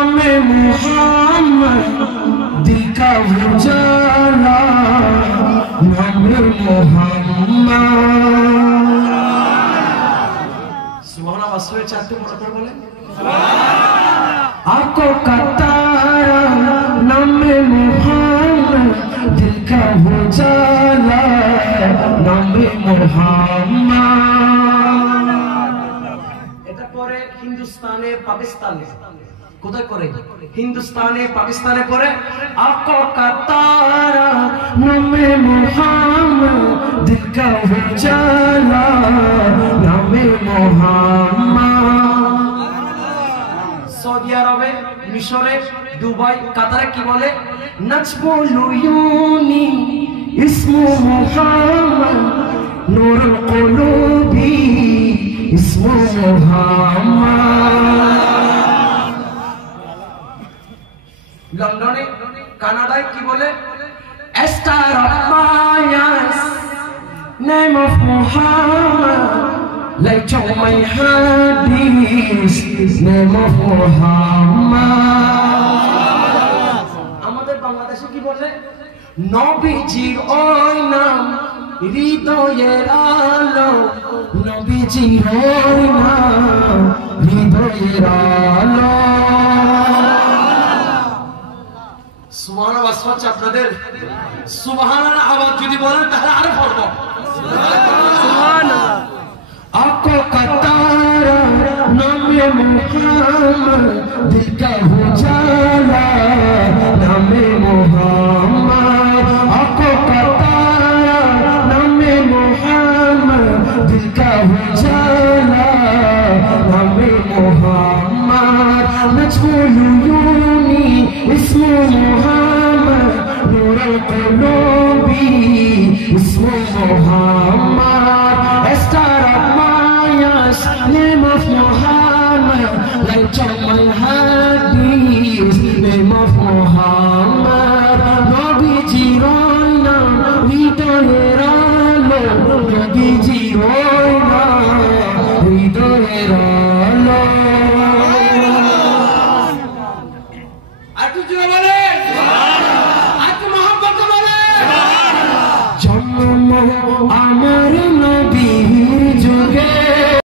नामे मोहम्मद दिल का उजाला नामे मोहम्मद। सुभान अल्लाह बसरे चाहते हो मत बोले आंखों का तारा नामे मोहम्मद दिल का उजाला नामे मोहम्मद। এটা পরে হিন্দুস্তানে পাকিস্তানে কোথায় করে হিন্দুস্তানে পাকিস্তানে পরে आंखों का तारा नामे मोहम्मद दिल का उजाला नामे मोहम्मद। সৌদি আরবে মিশরে দুবাই কাতারে কি বলে নাজবুলুয়ুনি ইসমু মুহাম্মদ নূরুল কুলুবি ইসমু মুহাম্মদ। লন্ডনে কানাডায় কি বলে star of my eyes name of Muhammad Light on my hadith, name of Muhammad. আমাদের বাংলাদেশে কি বলে নবীজির ওই নাম হৃদয়ের আলো নবীজির ওই নাম হৃদয়ের আলো। সুবহানাল্লাহ সচ্চ আপনাদের সুবহানাল্লাহ আওয়াজ যদি বলেন তাহলে আরো পড়ব সুবহানাল্লাহ। आंखों का तारा नामे मोहम्मद दिल का उजाला नामे मोहम्मद। आंखों का तारा नामे मोहम्मद दिल का उजाला नामे मोहम्मद। नजबुलुयूनी इस्मु मुहम्मद नूरुल कुलूबी इस्मु Muhammad. Star of name of Muhammad light on my hadith name of Muhammad নবীজি রয় নাম হৃদয়ের আলো নবীজি রয় নাম হৃদয়ের আলো। আর কিছু বলে